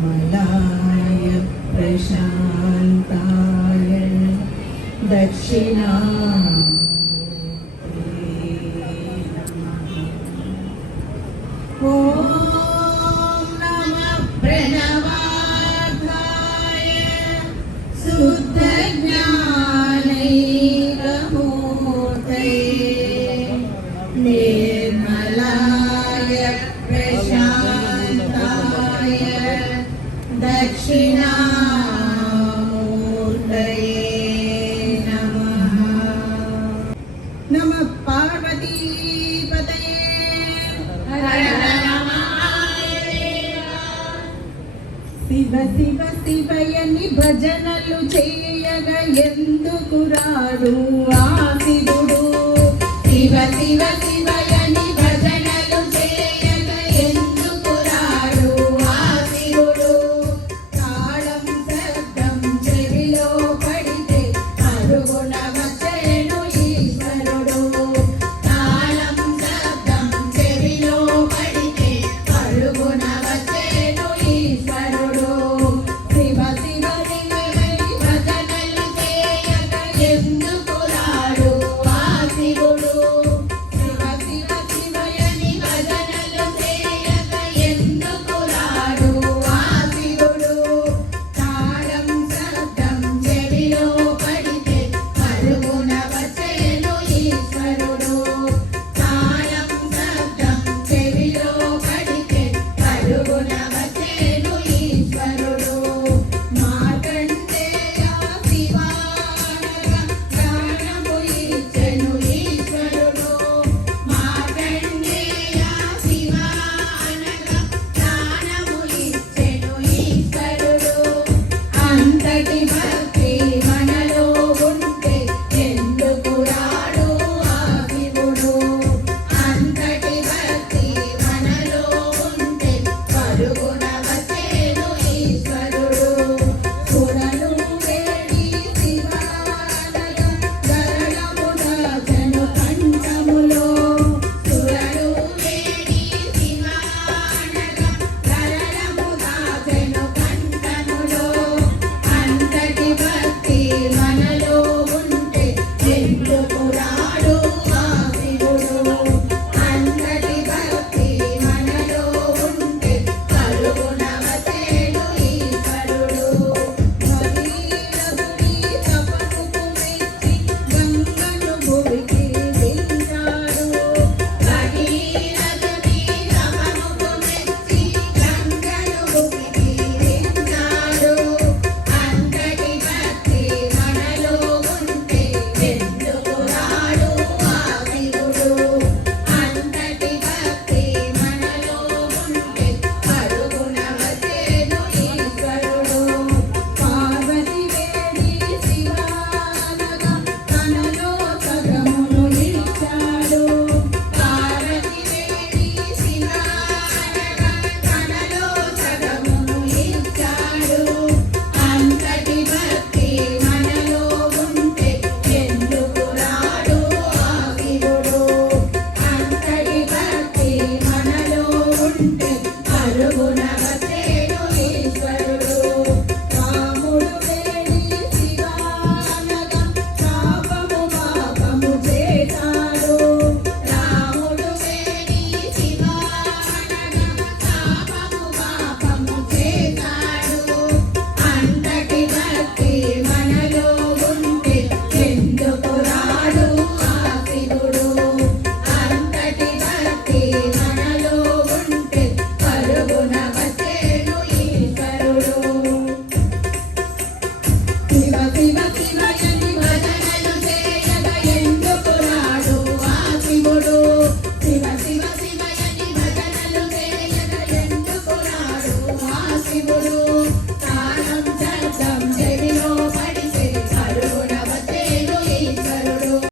निर्मलाय प्रशान्ताय दक्षिणामूर्तये नमः। ॐ नमः प्रणवार्थाय शुद्धज्ञानैकमूर्तये निर्मलाय प्रशान्ताय दक्षिणामूर्तये नमः। नमः पार्वतीपतये हर हर महादेव। శివ శివ శివయని భజనలు చేయగా ఎందుకు రాడు ఆ శివుడు? శివ శివ శివయని భజనలు చేయగా ఎందుకు రాడు ఆ శివుడు? తాళం శబ్దం చెవిలో పడితే అరుగున వచ్చేను ఈశ్వరుడు. తాళం శబ్దం చెవిలో పడితే అరుగున వచ్చేను ఈశ్వరుడు. శివ శివ శివయని భజనలు చేయగా ఎందుకు రాడు ఆ శివుడు? శివ శివ శివయని భజనలు చేయగా ఎందుకు రాడు ఆ శివుడు? తాళం శబ్దం చెవిలో పడితే అరుగున వచ్చేను ఈశ్వరుడు. తాళం శబ్దం చెవిలో పడితే అరుగున వచ్చేను ఈశ్వరుడు. మార్కండేయ శివానగా ప్రాణము ఇచ్చెను ఈశ్వరుడు. మార్కండేయ శివానగా ప్రాణము ఇచ్చెను ఈశ్వరుడు. అంతటి భక్తి మనలో ఉంటే ఎందుకు రాడు ఆ శివుడు? అంతటి భక్తి మనలో ఉంటే పరుగున వచ్చేను ఈశ్వరుడు. సురలు వేడి శివానగా గరళము దాచెను కంఠములో. సురలు వేడి శివానగా గరళము దాచెను కంఠములో. అంతటి భక్తి మనలో ఉంటే ఎందుకు రాడు ఆ శివుడు? అంతటి భక్తి మనలో ఉంటే పరుగున వచ్చేను ఈశ్వరుడు. భగీరథుని తపముకు మెచ్చి గంగను భువికి దించాడు. భగీరథుని తపముకు మెచ్చి గంగను భువికి దించాడు. అంతటి భక్తి మనలో ఉంటే ఎందుకు రాడు ఆ శివుడు? అంతటి భక్తి మనలో ఉంటే పరుగున వచ్చేను ఈశ్వరుడు. పార్వతి వేడి శివానగా తనలో సగమును ఇచ్చాడు. పార్వతి వేడి శివానగా తనలో సగమును ఇచ్చాడు. అంతటి భక్తి మనలో ఉంటే ఎందుకు రాడు ఆ శివుడు? అంతటి భక్తి మనలో ఉంటే పరుగున వచ్చేను